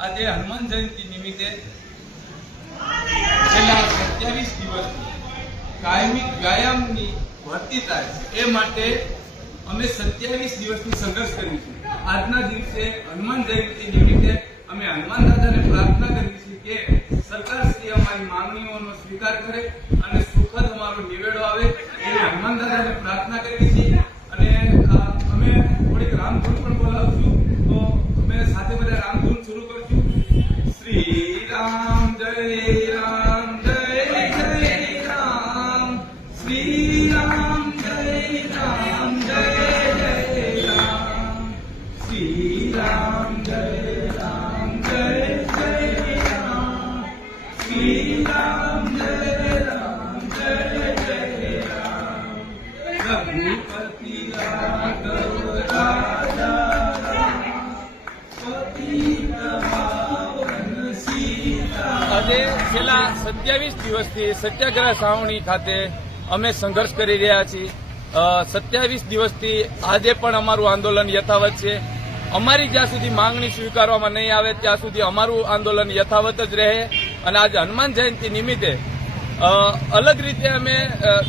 આજે હનુમાન જયંતિ નિમિત્તે છેલ્લા સત્યાવીસ દિવસ કાયમી વ્યાયામની ભરતી થાય એ માટે અમે સત્યાવીસ દિવસની સંઘર્ષ કર્યું છે. આજના દિવસે હનુમાન જયંતિ નિમિત્તે અમે હનુમાન દાદાને પ્રાર્થના કરી છે કે સરકાર શ્રી અમારી માંગણીઓનો સ્વીકાર કરે અને સુખદ અમારો નિવેડો આવે એવી હનુમાન દાદાને પ્રાર્થના કરી છે અને અ, અમે થોડીક રામધૂન પણ બોલાવશું તો અમે સાથે બધા રામધૂન શરૂ કરશું શ્રી રામ આજે છેલ્લા સત્યાવીસ દિવસથી સત્યાગ્રહ સાવણી ખાતે અમે સંઘર્ષ કરી રહ્યા છીએ. સત્યાવીસ દિવસથી આજે પણ અમારું આંદોલન યથાવત છે. અમારી જ્યાં સુધી માંગણી સ્વીકારવામાં નહીં આવે, ત્યાં સુધી અમારું આંદોલન યથાવત જ રહે અને આજે હનુમાન જયંતિ નિમિત્તે અલગ રીતે અમે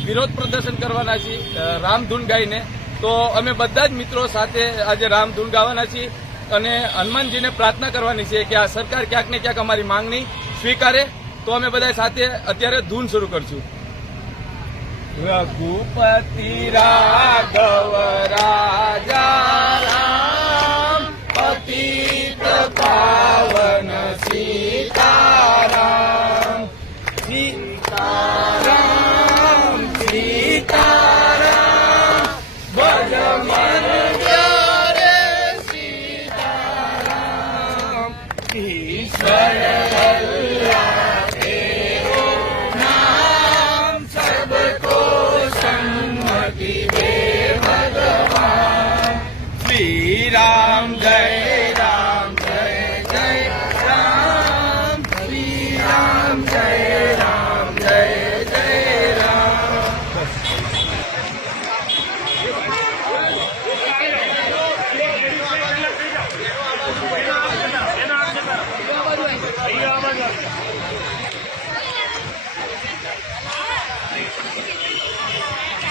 વિરોધ પ્રદર્શન કરવાના છીએ રામધૂન ગાઈને તો અમે બધા જ મિત્રો સાથે આજે રામધૂન ગાવાના છીએ અને હનુમાનજીને પ્રાર્થના કરવાની છે કે આ સરકાર ક્યાંક ને ક્યાંક અમારી માંગણી સ્વીકારે, તો અમે બધા સાથે અત્યારે ધૂન શરૂ કરશું. રઘુપતિ રાઘવ રાજા પતિત પાવન સીતારામ. સીતારામ સીતારામ, ભજ સીતારામ.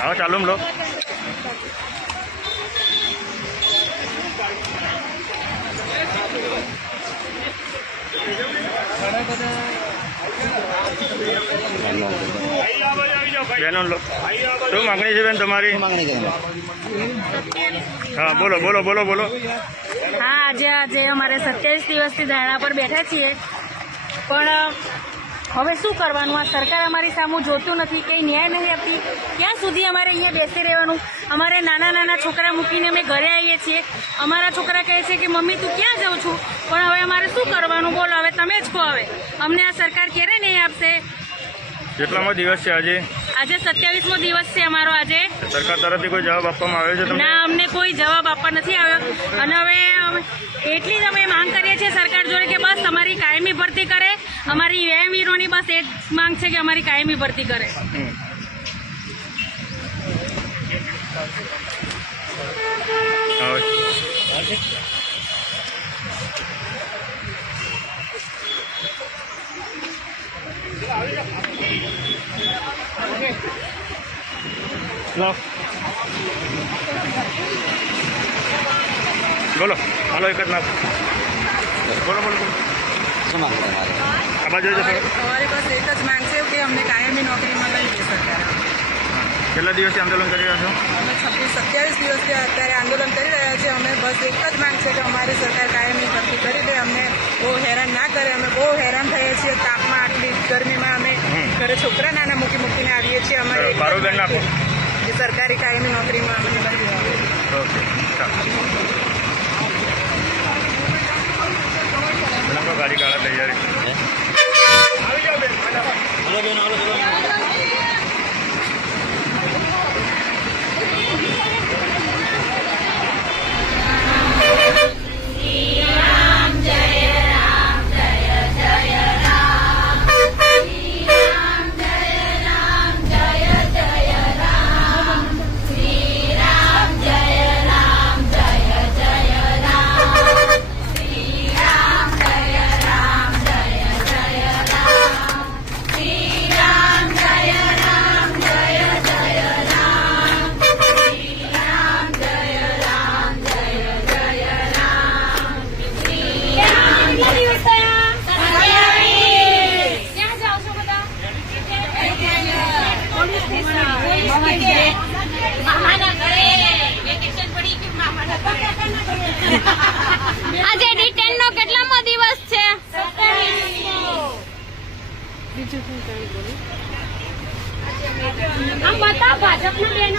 આવો ચાલુ લો. બેનો લો. શું માગણી છે બેન તમારી? હા, બોલો બોલો બોલો બોલો. હા, આજે આજે અમારે સત્યાવીસ દિવસથી ધરણા પર બેઠા છીએ. પણ હવે શું કરવાનું? આ સરકાર અમારી સામું જોતું નથી, કંઈ ન્યાય નહીં આપતી. ક્યાં સુધી અમારે અહીંયા બેસી રહેવાનું? અમારે નાના નાના છોકરા મૂકીને અમે ઘરે આવીએ છીએ. અમારા છોકરા કહે છે કે, મમ્મી, તું ક્યાં જાઉં છું? પણ હવે અમારે શું કરવાનું? બોલો, હવે તમે જ કહો હવે. અમને આ સરકાર ક્યારે નહીં આપશે? કેટલામાં દિવસ છે આજે? આજે સત્યાવીસમો દિવસ છે અમારો આજે. સરકાર તરફથી કોઈ જવાબ આપવામાં આવ્યો છે ના અમને કોઈ જવાબ આપવા નથી આવ્યો. અને હવે એટલી જ અમે માંગ કરીએ છીએ સરકાર જોડે કે બસ અમારી કાયમી ભરતી કરે. અમારી વ્યાયામવીરોની બસ એ જ માંગ છે કે અમારી કાયમી ભરતી કરે. હમ. હવે લો બોલો હાલો એક જ નાખ બોલો બોલો બાજુ જજો થોડો. અમારી પાસે એક જ માંગ છે કે અમને કાયમી નોકરીમાં લઈ દે સરકાર. કેટલા દિવસથી આંદોલન કરી રહ્યા છો? અમે છવ્વીસ સત્યાવીસ દિવસથી અત્યારે આંદોલન કરી રહ્યા છીએ. અમે બસ એક જ માંગ છે કે અમારી સરકાર કાયમી ભરતી કરી દે. અમને બહુ હેરાન ના કરે. અમે બહુ હેરાન થઈએ છીએ. ગરમીમાં અમે. ઘરે છોકરા નાના મૂકી મૂકીને આવીએ છીએ અમારે સરકારી કાયમી નોકરીમાં અમને ગાડી કાઢા તૈયારી. આમ બતાવ ભાજપના બે